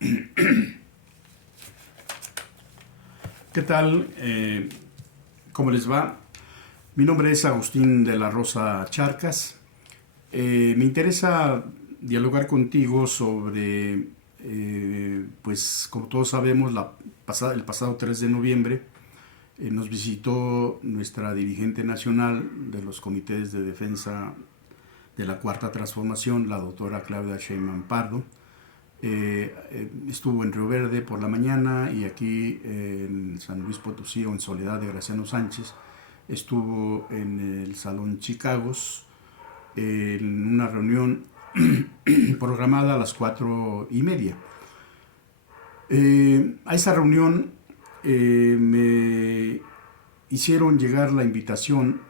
¿Qué tal? ¿Cómo les va? Mi nombre es Agustín de la Rosa Charcas. Me interesa dialogar contigo sobre, pues como todos sabemos, el pasado 3 de noviembre nos visitó nuestra dirigente nacional de los comités de defensa de la Cuarta Transformación, la doctora Claudia Sheinbaum Pardo. Estuvo en Río Verde por la mañana y aquí en San Luis Potosí o en Soledad de Graciano Sánchez estuvo en el Salón Chicagos en una reunión programada a las 4:30. A esa reunión me hicieron llegar la invitación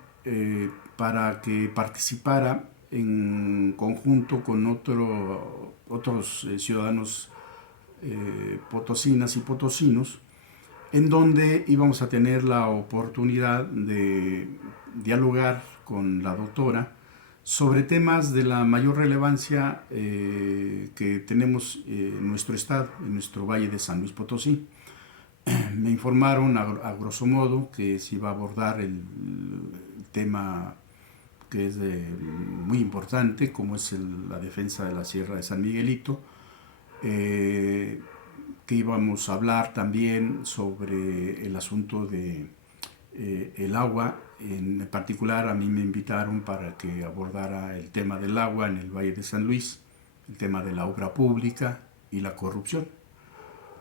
para que participara en conjunto con otros ciudadanos potosinas y potosinos, en donde íbamos a tener la oportunidad de dialogar con la doctora sobre temas de la mayor relevancia que tenemos en nuestro estado, en nuestro valle de San Luis Potosí. Me informaron a grosso modo que se iba a abordar el tema que es muy importante, como es la defensa de la Sierra de San Miguelito, que íbamos a hablar también sobre el asunto de el agua. En particular, a mí me invitaron para que abordara el tema del agua en el Valle de San Luis, el tema de la obra pública y la corrupción.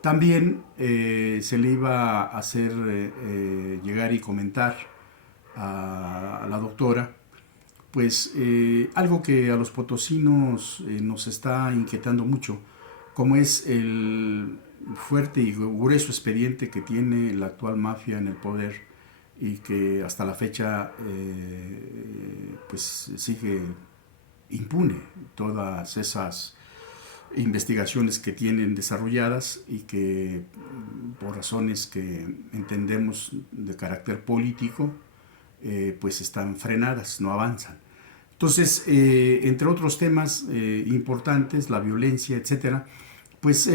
También se le iba a hacer llegar y comentar a la doctora, pues algo que a los potosinos nos está inquietando mucho, como es el fuerte y grueso expediente que tiene la actual mafia en el poder y que hasta la fecha pues sigue impune todas esas investigaciones que tienen desarrolladas y que por razones que entendemos de carácter político pues están frenadas, no avanzan. Entonces, entre otros temas importantes, la violencia, etcétera, pues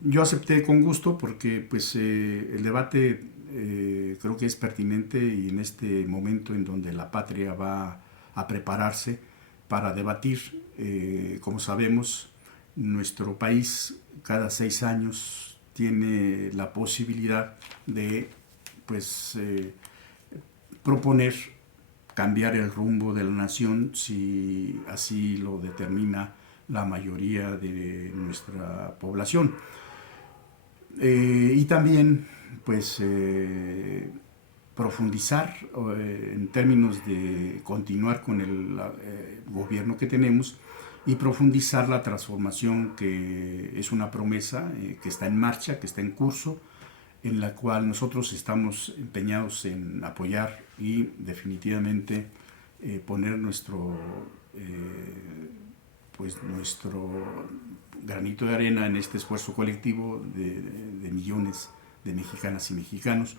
yo acepté con gusto porque pues el debate creo que es pertinente y en este momento en donde la patria va a prepararse para debatir, como sabemos, nuestro país cada 6 años tiene la posibilidad de pues proponer cambiar el rumbo de la nación si así lo determina la mayoría de nuestra población. Y también pues profundizar en términos de continuar con el gobierno que tenemos y profundizar la transformación que es una promesa que está en marcha, que está en curso, en la cual nosotros estamos empeñados en apoyar y definitivamente poner nuestro granito de arena en este esfuerzo colectivo de millones de mexicanas y mexicanos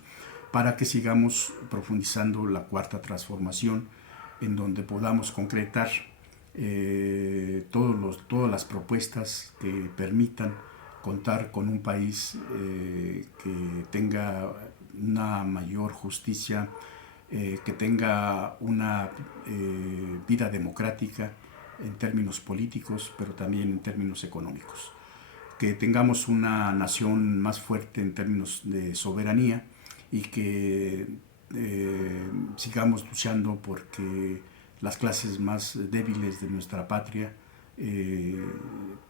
para que sigamos profundizando la cuarta transformación, en donde podamos concretar todas las propuestas que permitan contar con un país que tenga una mayor justicia, que tenga una vida democrática en términos políticos, pero también en términos económicos. Que tengamos una nación más fuerte en términos de soberanía y que sigamos luchando porque las clases más débiles de nuestra patria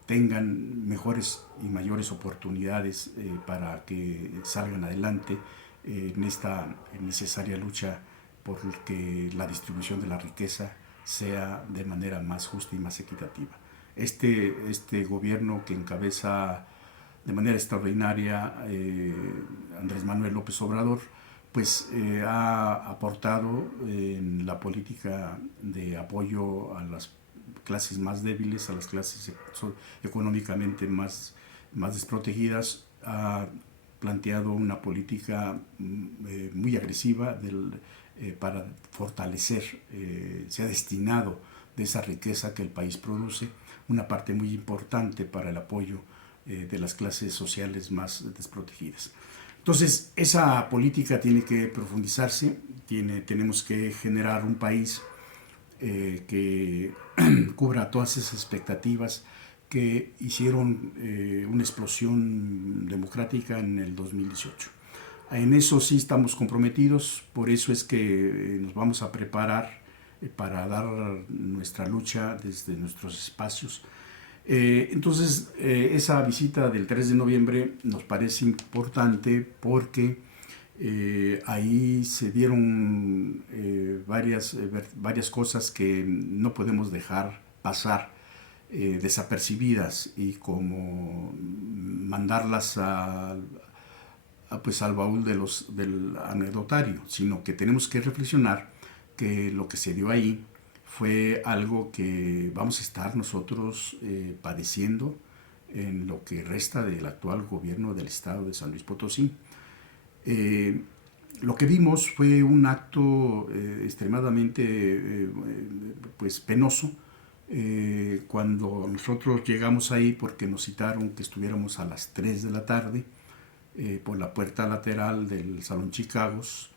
tengan mejores y mayores oportunidades para que salgan adelante en esta necesaria lucha por que la distribución de la riqueza sea de manera más justa y más equitativa. Este gobierno que encabeza de manera extraordinaria Andrés Manuel López Obrador, pues ha aportado en la política de apoyo a las clases más débiles, a las clases económicamente más desprotegidas, ha planteado una política muy agresiva para fortalecer, se ha destinado de esa riqueza que el país produce, una parte muy importante para el apoyo de las clases sociales más desprotegidas. Entonces, esa política tiene que profundizarse, tenemos que generar un país que cubra todas esas expectativas que hicieron una explosión democrática en el 2018. En eso sí estamos comprometidos, por eso es que nos vamos a preparar para dar nuestra lucha desde nuestros espacios. Entonces, esa visita del 3 de noviembre nos parece importante porque ahí se dieron varias cosas que no podemos dejar pasar desapercibidas y como mandarlas pues al baúl del anecdotario, sino que tenemos que reflexionar que lo que se dio ahí fue algo que vamos a estar nosotros padeciendo en lo que resta del actual gobierno del estado de San Luis Potosí. Lo que vimos fue un acto extremadamente pues penoso cuando nosotros llegamos ahí, porque nos citaron que estuviéramos a las 3 de la tarde por la puerta lateral del Salón Chicagos.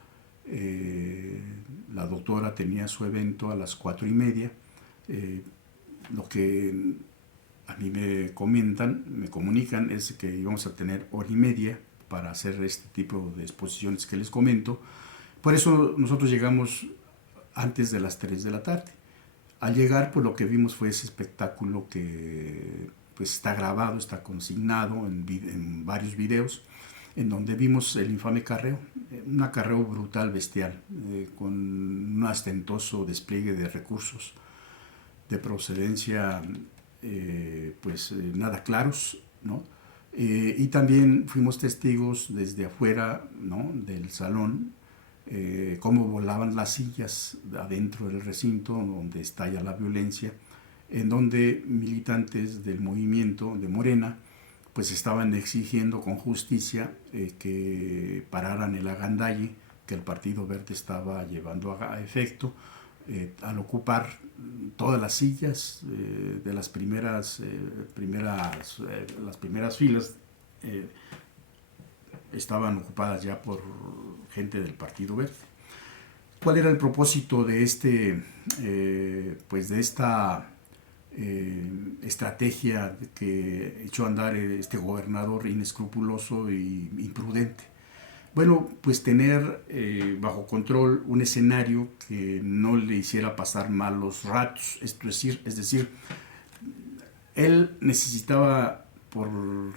La doctora tenía su evento a las 4:30. Lo que a mí me comunican es que íbamos a tener 1:30 para hacer este tipo de exposiciones que les comento. Por eso nosotros llegamos antes de las 3 de la tarde. Al llegar, pues lo que vimos fue ese espectáculo que pues está grabado, está consignado en varios videos, en donde vimos el infame carreo, un acarreo brutal, bestial, con un ostentoso despliegue de recursos de procedencia nada claros, ¿no? Y también fuimos testigos desde afuera, ¿no?, del salón, cómo volaban las sillas adentro del recinto donde estalla la violencia, en donde militantes del movimiento de Morena pues estaban exigiendo con justicia que pararan el agandalle que el Partido Verde estaba llevando a efecto al ocupar todas las sillas de las primeras filas. Estaban ocupadas ya por gente del Partido Verde. ¿Cuál era el propósito de esta estrategia que echó a andar este gobernador inescrupuloso e imprudente? Bueno, pues tener bajo control un escenario que no le hiciera pasar malos ratos. Es decir, él necesitaba por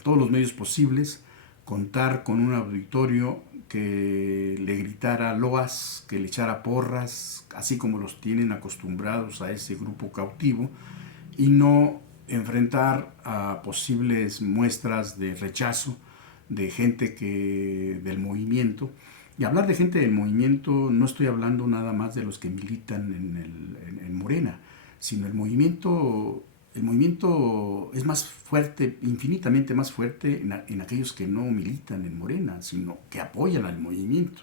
todos los medios posibles contar con un auditorio que le gritara loas, que le echara porras, así como los tienen acostumbrados a ese grupo cautivo, y no enfrentar a posibles muestras de rechazo de gente del movimiento. Y hablar de gente del movimiento, no estoy hablando nada más de los que militan en Morena, sino el movimiento es más fuerte, infinitamente más fuerte en aquellos que no militan en Morena, sino que apoyan al movimiento,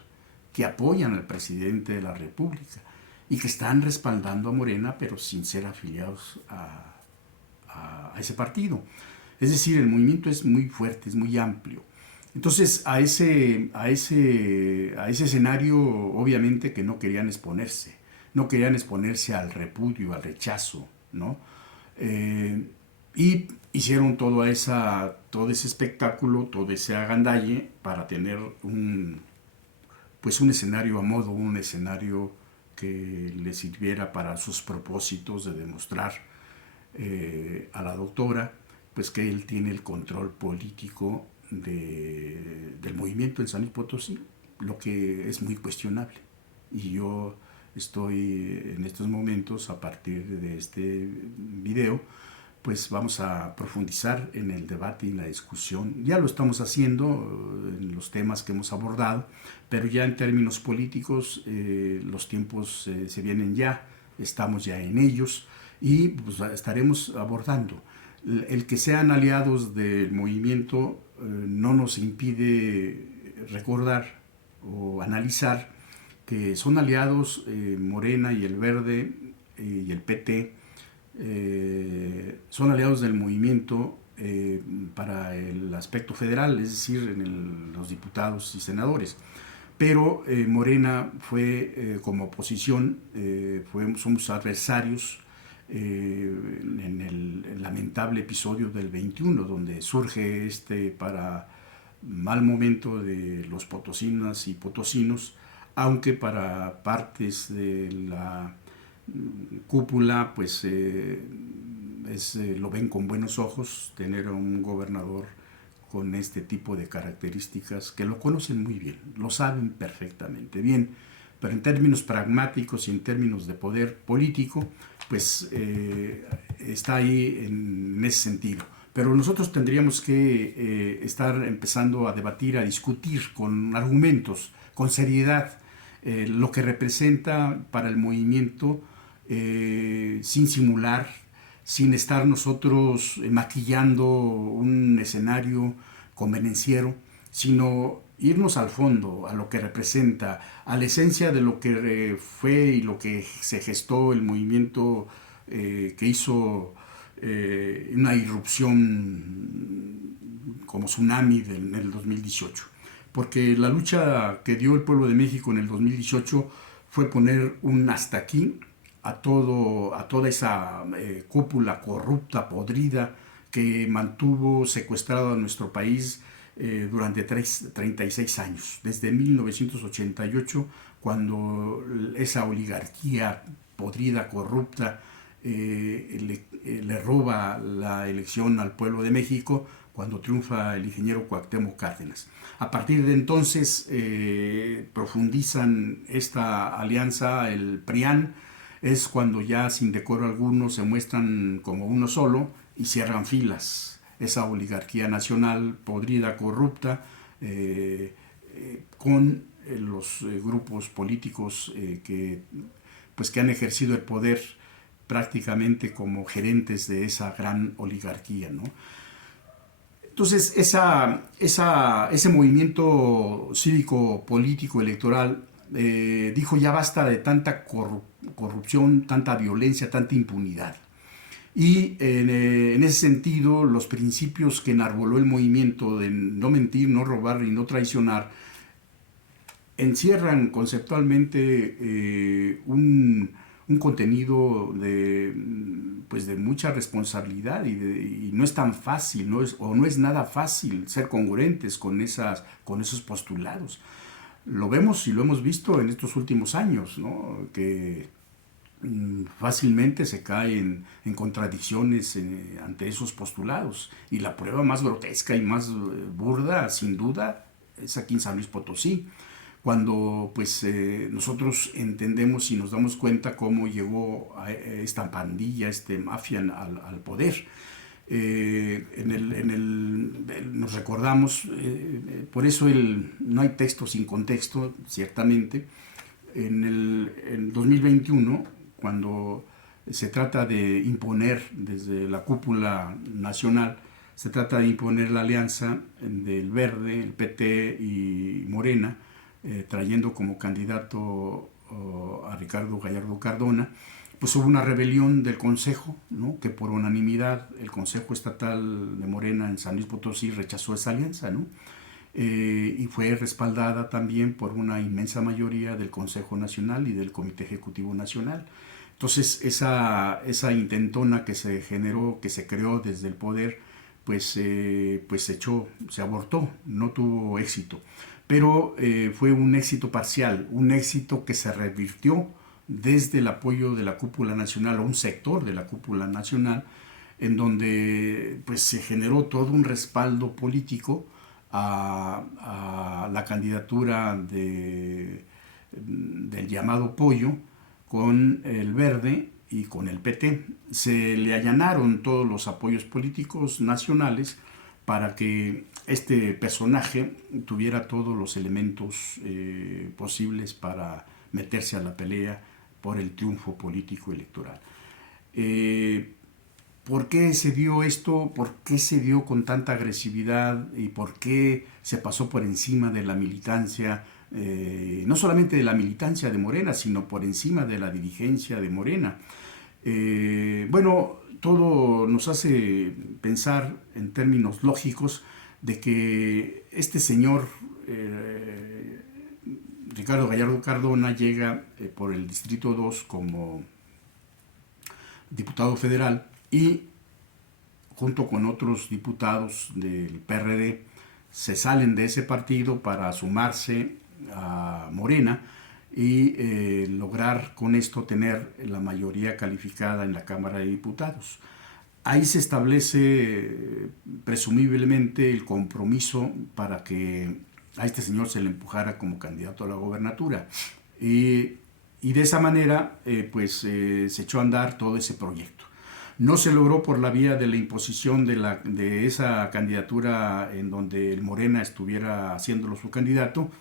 que apoyan al presidente de la República y que están respaldando a Morena, pero sin ser afiliados a ese partido. Es decir, el movimiento es muy fuerte, es muy amplio. Entonces, a ese escenario, obviamente que no querían exponerse al repudio, al rechazo, ¿no? Y hicieron todo ese espectáculo, todo ese agandalle para tener un escenario a modo, un escenario que le sirviera para sus propósitos de demostrar a la doctora pues que él tiene el control político del movimiento en San Luis Potosí, lo que es muy cuestionable. Y yo estoy en estos momentos, a partir de este video, pues vamos a profundizar en el debate y la discusión. Ya lo estamos haciendo en los temas que hemos abordado, pero ya en términos políticos los tiempos se vienen ya, estamos ya en ellos y pues estaremos abordando. El que sean aliados del movimiento no nos impide recordar o analizar que son aliados Morena y el Verde y el PT, son aliados del movimiento para el aspecto federal, es decir, los diputados y senadores. Pero Morena fue como oposición, somos adversarios en el lamentable episodio del 21, donde surge para mal momento de los potosinas y potosinos, aunque para partes de la cúpula pues lo ven con buenos ojos tener a un gobernador con este tipo de características, que lo conocen muy bien, lo saben perfectamente bien, pero en términos pragmáticos y en términos de poder político, pues está ahí en ese sentido. Pero nosotros tendríamos que estar empezando a debatir, a discutir con argumentos, con seriedad, lo que representa para el movimiento, sin simular, sin estar nosotros maquillando un escenario convenenciero, sino irnos al fondo, a lo que representa, a la esencia de lo que fue y lo que se gestó el movimiento que hizo una irrupción como tsunami en el 2018. Porque la lucha que dio el pueblo de México en el 2018 fue poner un hasta aquí a toda esa cúpula corrupta, podrida, que mantuvo secuestrado a nuestro país durante 36 años, desde 1988, cuando esa oligarquía podrida, corrupta, le roba la elección al pueblo de México, cuando triunfa el ingeniero Cuauhtémoc Cárdenas. A partir de entonces profundizan esta alianza, el PRIAN, es cuando ya sin decoro alguno se muestran como uno solo y cierran filas. Esa oligarquía nacional podrida, corrupta, con los grupos políticos que han ejercido el poder prácticamente como gerentes de esa gran oligarquía, ¿no? Entonces, ese movimiento cívico, político, electoral, dijo ya basta de tanta corrupción, tanta violencia, tanta impunidad. Y en ese sentido, los principios que enarboló el movimiento de no mentir, no robar y no traicionar, encierran conceptualmente un contenido de mucha responsabilidad y no es tan fácil, no es nada fácil ser congruentes con esos postulados. Lo vemos y lo hemos visto en estos últimos años, ¿no? Que fácilmente se cae en contradicciones ante esos postulados. Y la prueba más grotesca y más burda, sin duda, es aquí en San Luis Potosí, cuando nosotros entendemos y nos damos cuenta cómo llegó a esta pandilla, mafia al poder. Nos recordamos, por eso no hay texto sin contexto, ciertamente. En 2021, cuando se trata de imponer desde la cúpula nacional, se trata de imponer la alianza del Verde, el PT y Morena, trayendo como candidato a Ricardo Gallardo Cardona, pues hubo una rebelión del Consejo, ¿no? Que por unanimidad el Consejo Estatal de Morena en San Luis Potosí rechazó esa alianza, ¿no? Y fue respaldada también por una inmensa mayoría del Consejo Nacional y del Comité Ejecutivo Nacional. Entonces esa intentona que se generó, que se creó desde el poder, se abortó, no tuvo éxito. Pero fue un éxito parcial, un éxito que se revirtió desde el apoyo de la cúpula nacional, a un sector de la cúpula nacional, en donde se generó todo un respaldo político a la candidatura del llamado Pollo con el Verde y con el PT. Se le allanaron todos los apoyos políticos nacionales para que este personaje tuviera todos los elementos posibles para meterse a la pelea por el triunfo político electoral. ¿Por qué se dio esto? ¿Por qué se dio con tanta agresividad? ¿Y por qué se pasó por encima de la militancia? No solamente de la militancia de Morena, sino por encima de la dirigencia de Morena. todo nos hace pensar en términos lógicos de que este señor Ricardo Gallardo Cardona llega por el Distrito 2 como diputado federal y junto con otros diputados del PRD se salen de ese partido para sumarse a Morena y lograr con esto tener la mayoría calificada en la Cámara de Diputados. Ahí se establece presumiblemente el compromiso para que a este señor se le empujara como candidato a la gobernatura. Y de esa manera se echó a andar todo ese proyecto. No se logró por la vía de la imposición de esa candidatura en donde el Morena estuviera haciéndolo su candidato,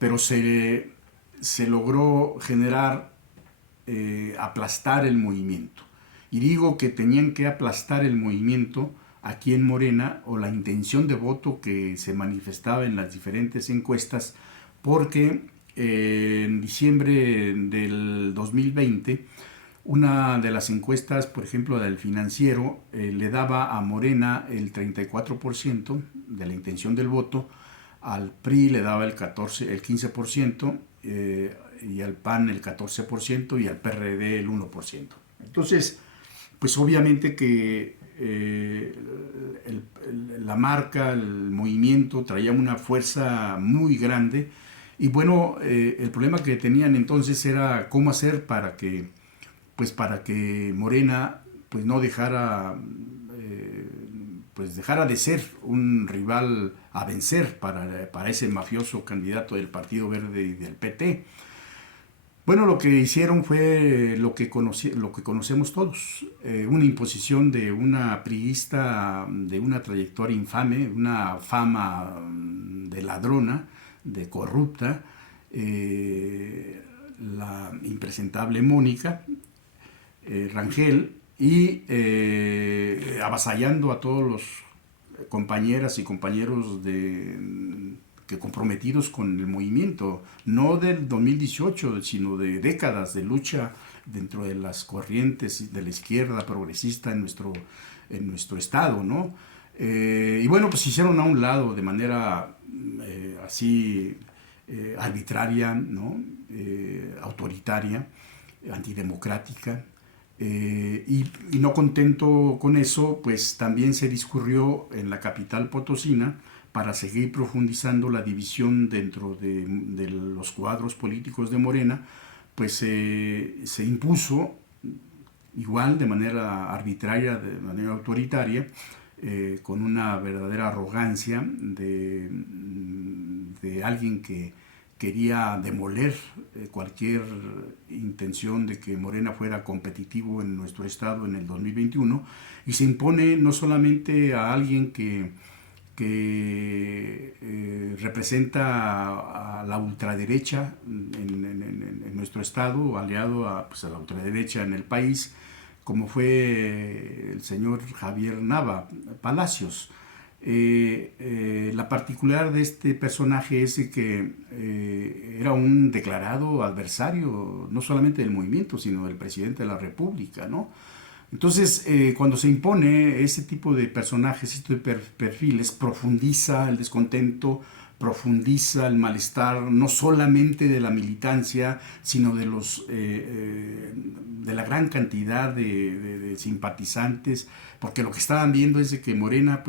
pero se logró generar, aplastar el movimiento. Y digo que tenían que aplastar el movimiento aquí en Morena, o la intención de voto que se manifestaba en las diferentes encuestas, porque en diciembre del 2020, una de las encuestas, por ejemplo, del Financiero, le daba a Morena el 34% de la intención del voto, al PRI le daba el 15%, y al PAN el 14% y al PRD el 1%. Entonces, pues obviamente que la marca, el movimiento traía una fuerza muy grande, y bueno, el problema que tenían entonces era cómo hacer para que Morena pues no dejara dejara de ser un rival a vencer para ese mafioso candidato del Partido Verde y del PT. Bueno, lo que hicieron fue lo que conocemos todos, una imposición de una priista de una trayectoria infame, una fama de ladrona, de corrupta, la impresentable Mónica Rangel, y avasallando a todos los compañeras y compañeros que comprometidos con el movimiento, no del 2018, sino de décadas de lucha dentro de las corrientes de la izquierda progresista en nuestro estado, ¿no? Y bueno, pues se hicieron a un lado de manera así arbitraria, ¿no? Autoritaria, antidemocrática. Y no contento con eso, pues también se discurrió en la capital potosina para seguir profundizando la división dentro de los cuadros políticos de Morena, pues se impuso igual de manera arbitraria, de manera autoritaria, con una verdadera arrogancia de alguien que quería demoler cualquier intención de que Morena fuera competitivo en nuestro estado en el 2021, y se impone no solamente a alguien que representa a la ultraderecha en nuestro estado, aliado a la ultraderecha en el país, como fue el señor Javier Nava Palacios. La particular de este personaje es que era un declarado adversario no solamente del movimiento, sino del presidente de la República, ¿no? Entonces, cuando se impone ese tipo de personajes, este tipo de perfiles, profundiza el descontento, profundiza el malestar, no solamente de la militancia, sino de la gran cantidad de simpatizantes, porque lo que estaban viendo es de que Morena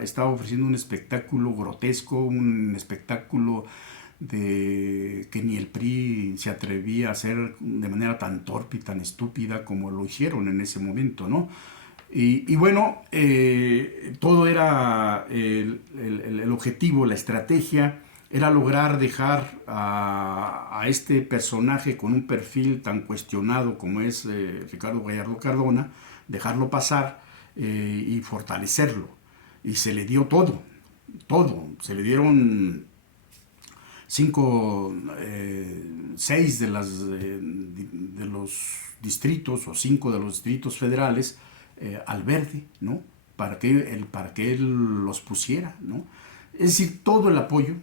estaba ofreciendo un espectáculo grotesco, un espectáculo que ni el PRI se atrevía a hacer de manera tan torpe y tan estúpida como lo hicieron en ese momento, ¿no? Y bueno, todo era el objetivo, la estrategia era lograr dejar a este personaje con un perfil tan cuestionado como es Ricardo Gallardo Cardona, dejarlo pasar y fortalecerlo. Y se le dio todo, se le dieron 6 de los distritos, o 5 de los distritos federales al verde, ¿no? Para que él los pusiera, ¿no? Es decir, todo el apoyo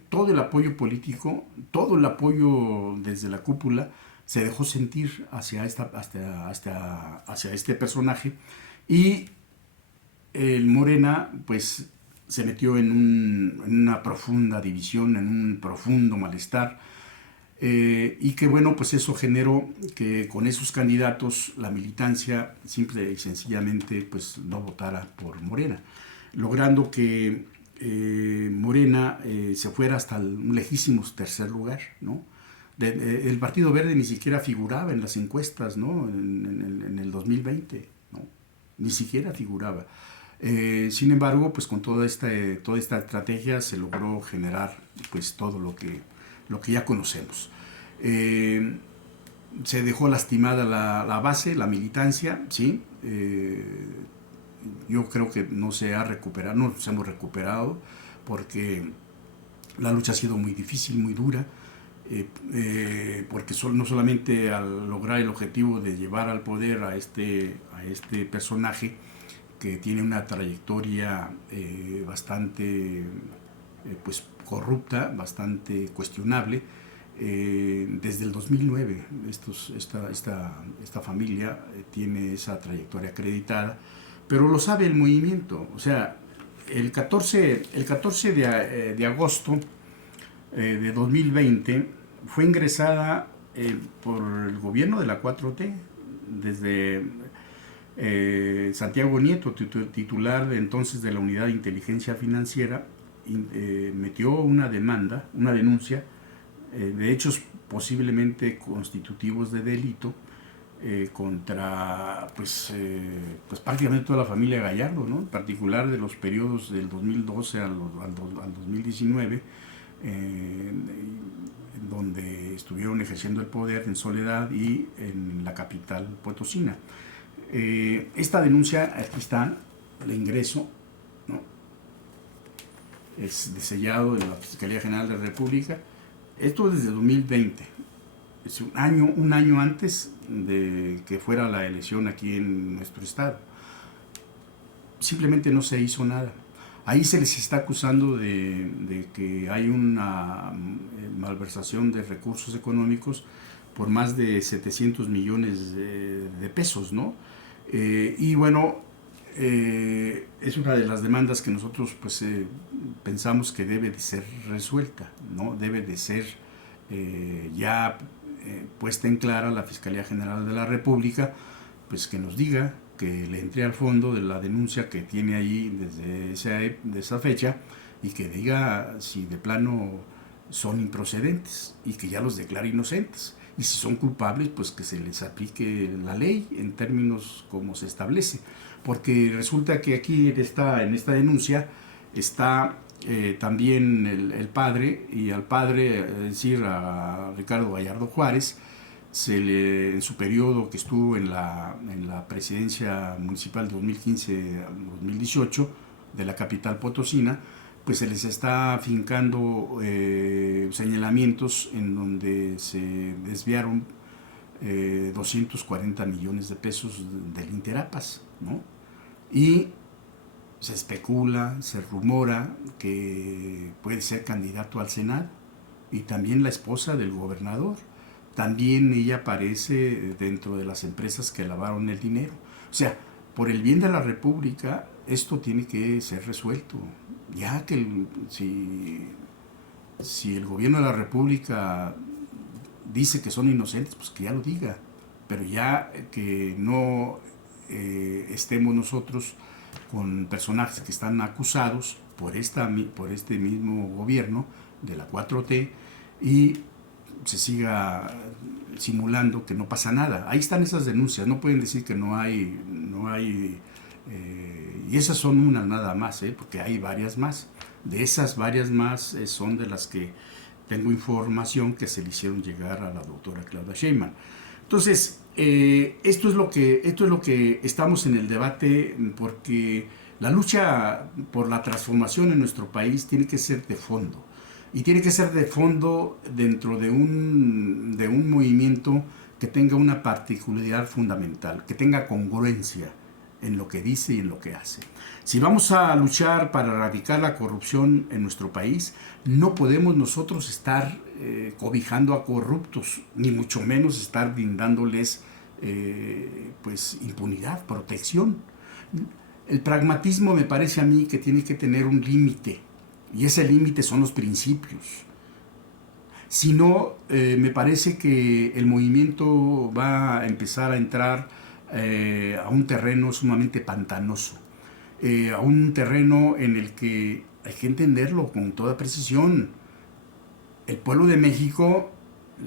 político, todo el apoyo desde la cúpula se dejó sentir hacia este personaje, Y el Morena pues se metió en una profunda división, en un profundo malestar, y que bueno, pues eso generó que con esos candidatos la militancia simple y sencillamente pues no votara por Morena, logrando que Morena se fuera hasta un lejísimo tercer lugar, ¿no? El Partido Verde ni siquiera figuraba en las encuestas, ¿no? En el 2020, ¿no? Ni siquiera figuraba. Sin embargo, pues con toda esta estrategia se logró generar pues todo lo que ya conocemos. Se dejó lastimada la base, la militancia, ¿sí? Yo creo que no se ha recuperado, no nos hemos recuperado, porque la lucha ha sido muy difícil, muy dura, porque no solamente al lograr el objetivo de llevar al poder a este personaje que tiene una trayectoria bastante pues corrupta, bastante cuestionable. Desde el 2009 esta familia tiene esa trayectoria acreditada, pero lo sabe el movimiento. O sea, el 14 de agosto de 2020 fue ingresada por el gobierno de la 4T, desde Santiago Nieto, titular entonces de la Unidad de Inteligencia Financiera, metió una denuncia de hechos posiblemente constitutivos de delito contra pues prácticamente toda la familia Gallardo, ¿no? En particular de los periodos del 2012 al 2019, donde estuvieron ejerciendo el poder en Soledad y en la capital potosina. Esta denuncia, aquí está, el ingreso, ¿no? Es sellado de la Fiscalía General de la República. Esto desde 2020, es un año antes de que fuera la elección aquí en nuestro estado. Simplemente no se hizo nada. Ahí se les está acusando de que hay una malversación de recursos económicos por más de 700 millones de pesos, ¿no? Y bueno, es una de las demandas que nosotros pues pensamos que debe de ser resuelta, ¿no? Debe de ser ya puesta en clara la Fiscalía General de la República, pues que nos diga, que le entre al fondo de la denuncia que tiene ahí desde esa fecha, y que diga si de plano son improcedentes y que ya los declare inocentes. Y si son culpables, pues que se les aplique la ley en términos como se establece. Porque resulta que aquí en esta denuncia está también el padre, y al padre, es decir, a Ricardo Gallardo Juárez, en su periodo que estuvo en la presidencia municipal de 2015 a 2018 de la capital potosina, pues se les está afincando señalamientos en donde se desviaron 240 millones de pesos del Interapas, ¿no? Y se especula, se rumora que puede ser candidato al Senado, y también la esposa del gobernador. También ella aparece dentro de las empresas que lavaron el dinero. O sea, por el bien de la República, esto tiene que ser resuelto. Ya que si el gobierno de la República dice que son inocentes, pues que ya lo diga. Pero ya que no estemos nosotros con personajes que están acusados por este mismo gobierno de la 4T, y se siga simulando que no pasa nada. Ahí están esas denuncias, no pueden decir que no hay, y esas son unas nada más, porque hay varias más. De esas varias más son de las que tengo información que se le hicieron llegar a la doctora Claudia Sheinbaum. Entonces, esto es lo que estamos en el debate, porque la lucha por la transformación en nuestro país tiene que ser de fondo. Y tiene que ser de fondo dentro de un movimiento que tenga una particularidad fundamental, que tenga congruencia en lo que dice y en lo que hace. Si vamos a luchar para erradicar la corrupción en nuestro país, no podemos nosotros estar cobijando a corruptos, ni mucho menos estar brindándoles pues impunidad, protección. El pragmatismo me parece a mí que tiene que tener un límite, y ese límite son los principios. Si no, me parece que el movimiento va a empezar a entrar a un terreno sumamente pantanoso, a un terreno en el que hay que entenderlo con toda precisión. El pueblo de México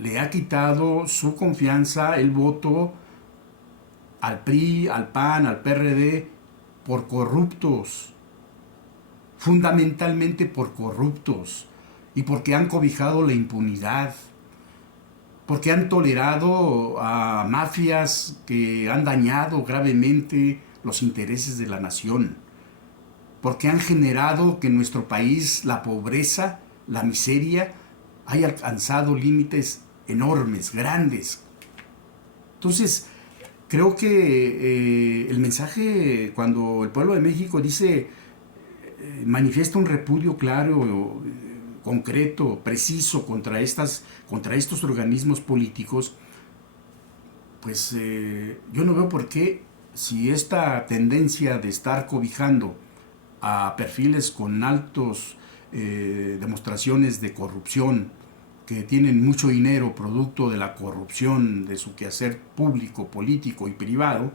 le ha quitado su confianza, el voto al PRI, al PAN, al PRD, por corruptos, fundamentalmente por corruptos, y porque han cobijado la impunidad, porque han tolerado a mafias que han dañado gravemente los intereses de la nación, porque han generado que en nuestro país la pobreza, la miseria, haya alcanzado límites enormes, grandes. Entonces, creo que el mensaje, cuando el pueblo de México dice, manifiesta un repudio claro, concreto, preciso contra estos organismos políticos, pues yo no veo por qué, si esta tendencia de estar cobijando a perfiles con altos demostraciones de corrupción, que tienen mucho dinero producto de la corrupción de su quehacer público, político y privado,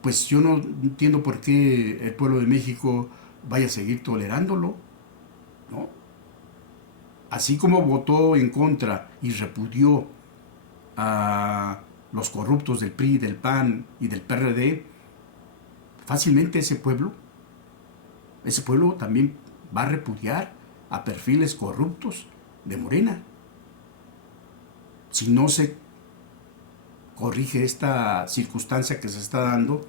pues yo no entiendo por qué el pueblo de México vaya a seguir tolerándolo, ¿no? Así como votó en contra y repudió a los corruptos del PRI, del PAN y del PRD, fácilmente ese pueblo también va a repudiar a perfiles corruptos de Morena. Si no se corrige esta circunstancia que se está dando